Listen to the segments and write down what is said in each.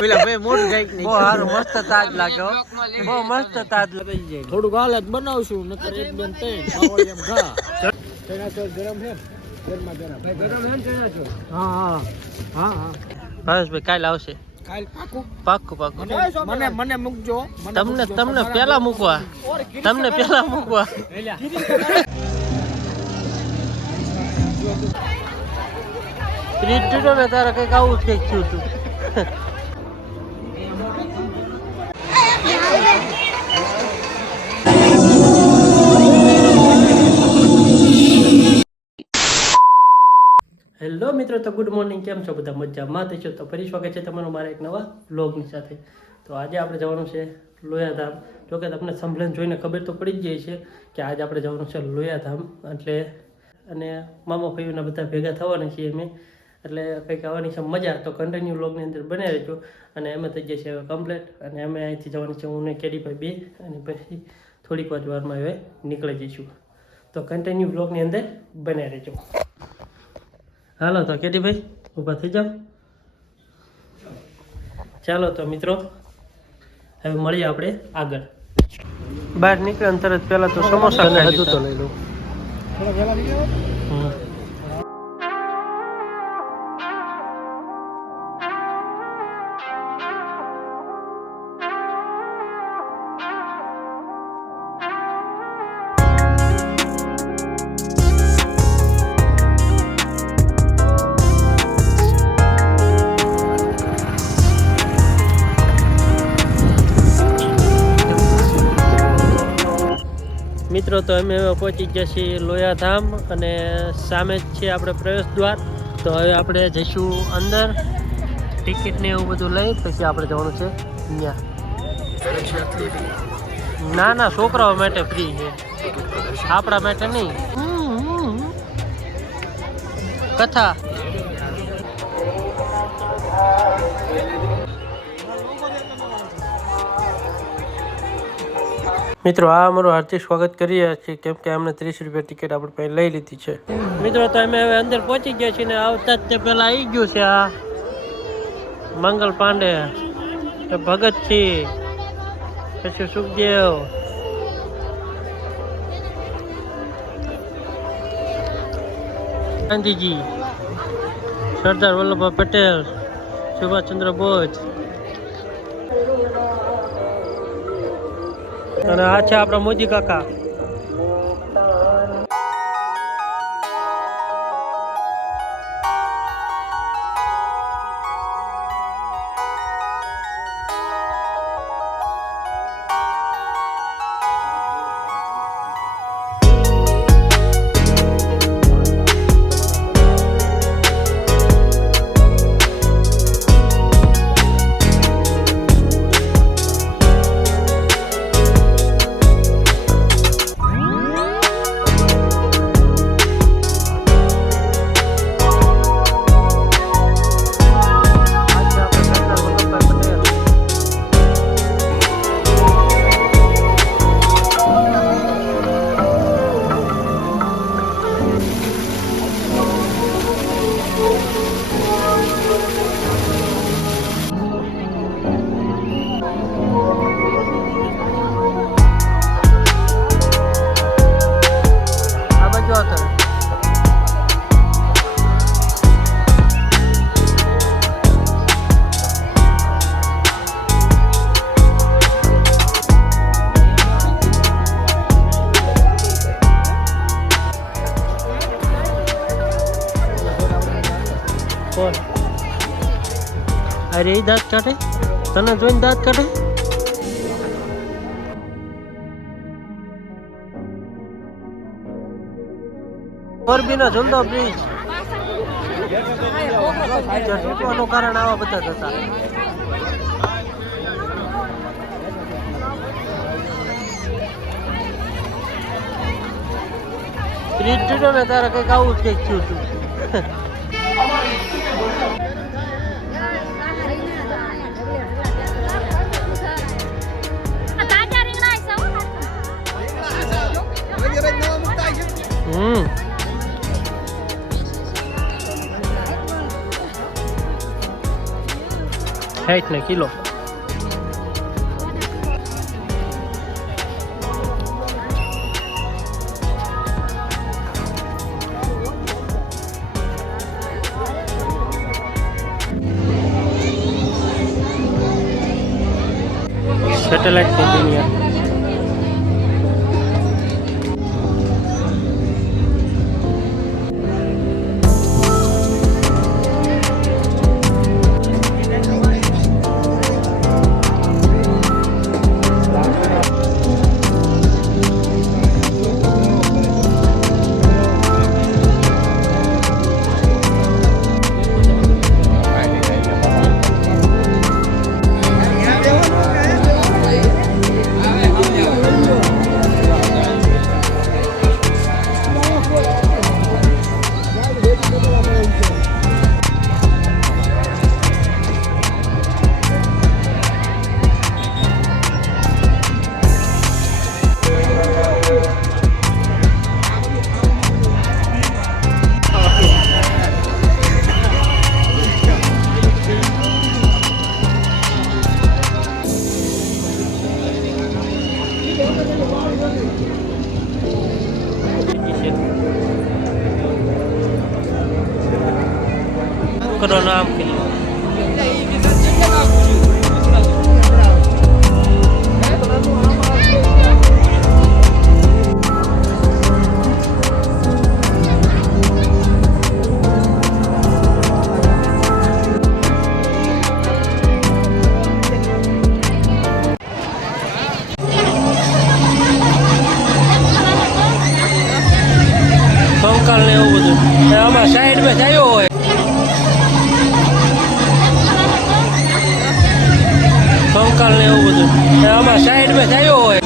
પેલા ભાઈ મોટું જાય નહીં. બહુ સારું મસ્ત તાજ લાગ્યો. બહુ મસ્ત તાજ લાગી જાય. થોડુંક હાલત બનાવશું નકર એક બેન ત્રણ ખાવા એમ ઘા. ચણાચોર ગરમ છે ગરમા ગરમ. ગરમ હે ચણાચોર. હા. ભાવેશભાઈ કાલે આવશે. કાલ પાક્કું મને મૂકજો. તમને પેલા મૂકવા. રીટુડો ને તારે કઈક આવું જ કઈક થયું હતું. હેલો મિત્રો, તો ગુડ મોર્નિંગ. કેમ છો બધા? મજામાં થશો તો ફરી સ્વાગત છે તમારું મારા એક નવા વ્લોગની સાથે. તો આજે આપણે જવાનું છે લોયાધામ. જો કે તમને સંભલન જોઈને ખબર તો પડી જ જાય છે કે આજે આપણે જવાનું છે લોયાધામ. એટલે અને મામા ભાઈઓના બધા ભેગા થવાના છીએ અમે. એટલે કંઈક આવવાની છે મજા. તો કન્ટિન્યુ વ્લોગની અંદર બને રહેજો. અને અમે થઈ જાય છે હવે કમ્પ્લેટ. અને અમે અહીંથી જવાની છે હું ને કેડીભાઈ બે. અને પછી થોડીક વારમાં હવે નીકળી જઈશું. તો કન્ટિન્યુ વ્લોગની અંદર બને રહેજો. હાલો તો કેડીભાઈ ઊભા થઈ જાઓ. ચાલો તો મિત્રો હવે મળીએ આપણે આગળ. બહાર નીકળ્યા તરત પહેલાં તો સમોસા હજુ તો લઈ લઉં. મિત્રો તો અમે હવે પહોંચી ગયા છીએ લોયાધામ અને સામે જ છે આપણે પ્રવેશ દ્વાર. તો હવે આપણે જઈશું અંદર. ટિકિટ ને એવું બધું લઈ પછી આપણે જવાનું છે ત્યાં. ના છોકરાઓ માટે ફ્રી છે, આપણા માટે નહીં. કથા મિત્રો આ અમારું હાર્દિક સ્વાગત કરી રહ્યા છીએ, કેમ કે અમને 30 રૂપિયા ટિકિટ આપણે પહેલાં લઈ લીધી છે. મિત્રો તો અમે હવે અંદર પહોંચી ગયા છીએ ને આવતા જ તે પહેલાં આવી ગયું છે આ મંગલ પાંડે, ભગતસિંહ, પછી સુખદેવ, ગાંધીજી, સરદાર વલ્લભભાઈ પટેલ, સુભાષચંદ્ર બોઝ. અને આ છે આપણા મોદી કાકા. અરે એ દાંત કાઢે, તને જોઈને દાંત કાઢે. મોરબીનો ઝુંડો બ્રિજ તૂટવાનું કારણ આવા બધા હતા. બ્રિજ તૂટ્યો ને તારે કંઈક આવું જ કંઈક થયું હતું. 60 ને કિલો. સેટેલાઇટ દુનિયા. કરો નામ કે કંકાલ ને એવું બધું આમાં સાઈડમાં થયો હોય કંકાલ ને એવું બધું આમાં સાઈડમાં થયો હોય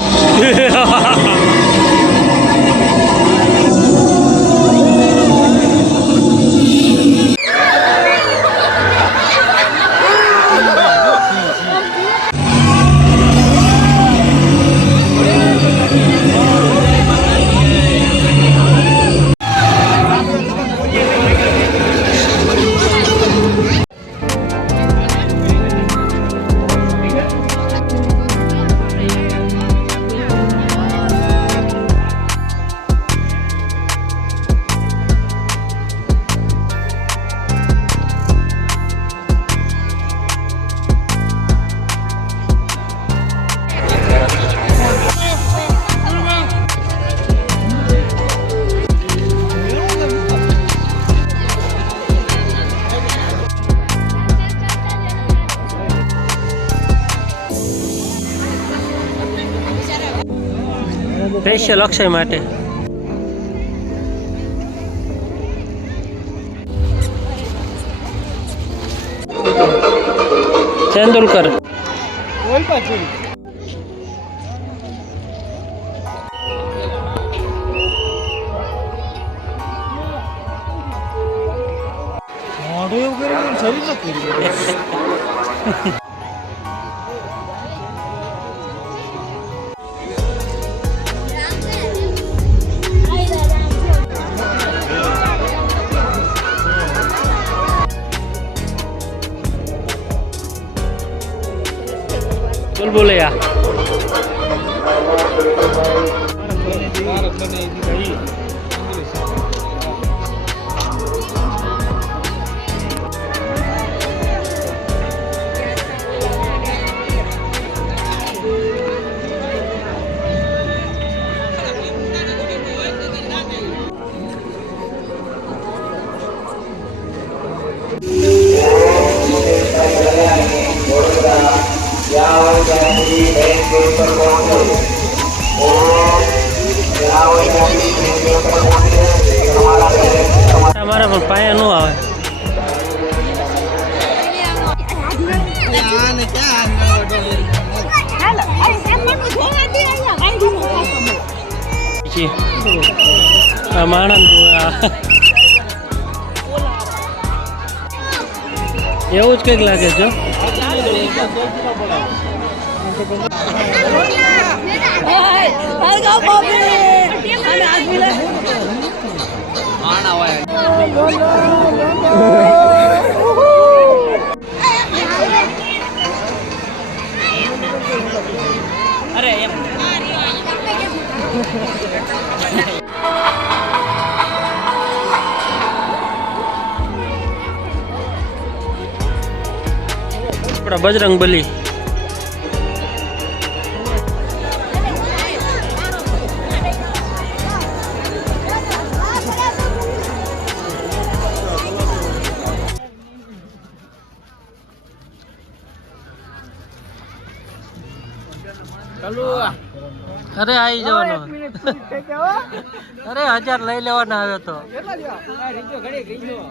સ્પેશિયલ અક્ષય માટે તેંડુલકર બોલે તમારા પણ પાયા નો આવે માણસ એવું જ કંઈક લાગે છે આપણા બજરંગ બલી અરે આવી જવાનો અરે 1000 લઈ લેવાના આવ્યો તો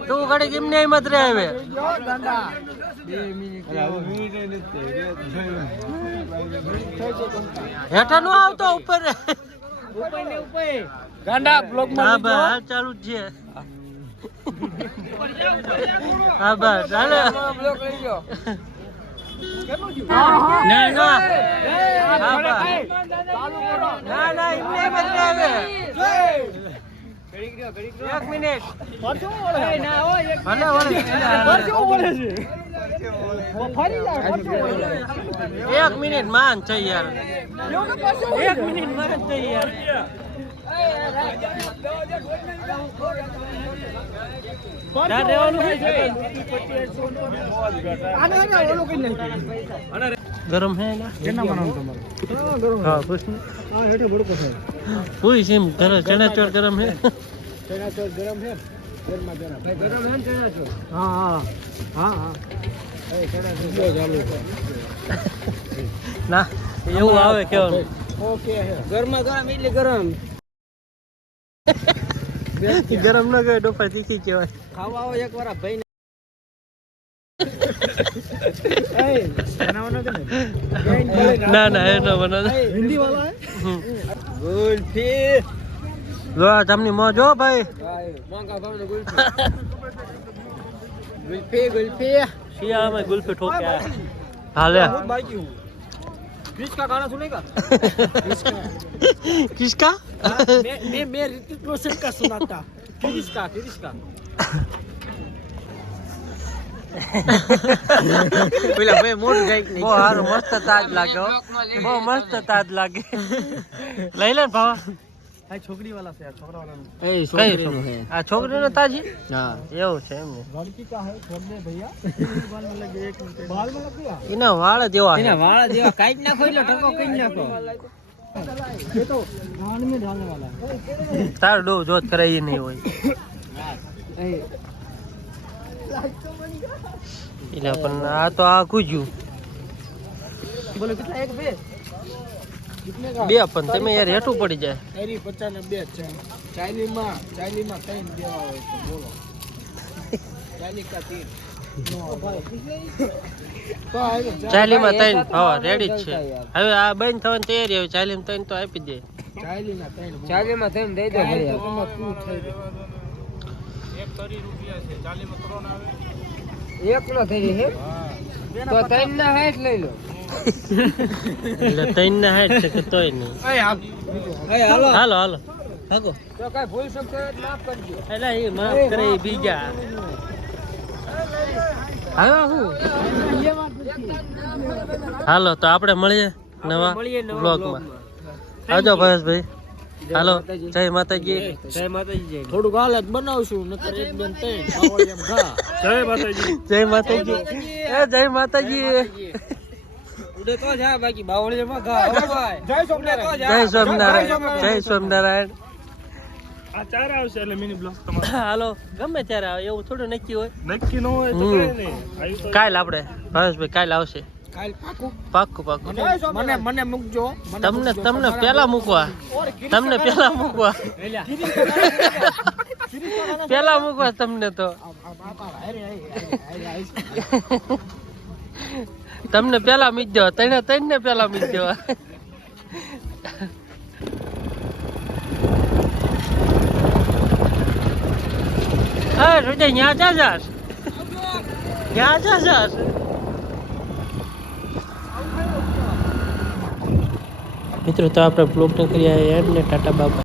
તું ઘડી કેમ ને હિંમત રે આવે હેઠા નો આવતો ઉપર ગાંડા બ્લોક હા ભાઈ હાલ ચાલુ જ છે હા બસ ચાલે બ્લોક લઈ લો ના ના ના ના એમને એમ જ આવે 1 મિનિટ એક મિનિટ માન છે યાર 1 મિનિટ માન છે યાર गरम है ना कितना बनाऊं तुम्हारा हाँ कुछ नहीं हां हेठो बड़को है पूरी सेम गरम चना चोर गरम है चना चोर गरम है गरमा गरम है चना चोर हां हां हां हां ए चना चोर ચાલુ ના એવું આવે કેવાનું ઓકે હે ગરમા ગરમ એટલે ગરમ ગરમ ન ગયો ડોફા તીખી કહેવાય ખાવા આવો એકવાર આ ભાઈ એ બનાવવાનો કે ના ના એ ન બનાવે હિન્દી વાળા હે ગુલ્ફી લો આ તમને મોજ હો ભાઈ મોંઘા ભાવનો ગુલ્ફી ગુલ્ફી ગુલ્ફી શિયા में गुल्फी ठोक के हाले बहुत बाकी हूं किसका गाना सुनेगा किसका मैं ऋतिक रोशन का सुनाता किसका પેલા ભાઈ મોટું ગાયક નહીં બહુ સારું મસ્ત તાજ લાગે હો બહુ મસ્ત તાજ લાગે લઈ લે ભાવા આ છોકરી વાળા છે આ છોકરા વાળાનું એ છોકરીનો હે આ છોકરીનો તાજી હા એવું છે એમ ને लड़की का है छोड़ दे भैया बाल में लगे एक मिनट बाल में लग गया એના વાળ જેવા એના વાળ જેવા કાઈ નાખો એટલે ટકો કઈ નાખો ये तो गान में डालने वाला है તાર ડો જોત કરાઈ નહીં હોય એટલે પણ આ તો આ કુજ્યું बोलो कितना एक બે कितने का બે પણ તમે યાર હેઠું પડી જાય એરી 50 ને બે છે ચાઈનીમાં ત્રણ દેવા હોય તો બોલો ચાઈની કા तीन તો આયો ચાલીમાં ત્રણ હા રેડી જ છે હવે આ બંધ થવાની તૈયારી હવે ચાલીમાં ત્રણ તો આપી દે ચાઈનીના ત્રણ દઈ દો ભૈયા તમે શું થઈ એક 30 રૂપિયા છે 40 માં ત્રણ આવે એક નો થઈ હે તો ત્રણ ના હાઈટ લઈ લો એટલે ત્રણ ના હાઈટ છે કે તોય નહીં હાલો હાલો હાલો ભાગો તો કઈ ભૂલ શકતો હોય તો માફ કરજો એટલે એ માફ કરે એ બીજા હવે હું હાલો તો આપણે મળીએ નવા બ્લોગમાં આવજો ભાઈ હાલો જય માતાજી જય માતાજી થોડું હાલત બનાવશું નકર એક બેન ત્રણ બાવળિયામ ઘા જય માતાજી જય માતાજી એ જય માતાજી ઉડે તો જા બાકી બાવળિયામાં ઘા હો ભાઈ જય સ્વામિનારાયણ જય સ્વામિનારાયણ જય સ્વામિનારાયણ આ ચાર આવશે એટલે મિની બ્લોગ તમારો હાલો ગમે ત્યારે આવે એવું થોડું નક્કી હોય નક્કી ન હોય તો કઈ નહીં કાલ આપણે ભાવેશભાઈ કાલ આવશે કાલ પાક્કું મને મૂકજો તમને પેલા મૂકવા પેલા મૂકવા તમને તો તમને પેલા મીજ દેવા ત્રણ ને પેલા મીજ દેવા હા રોજે ન્યા જાસ મિત્રો તો આપણે બ્લોગ ને કર્યા એન્ડ ને ટાટા બાબા.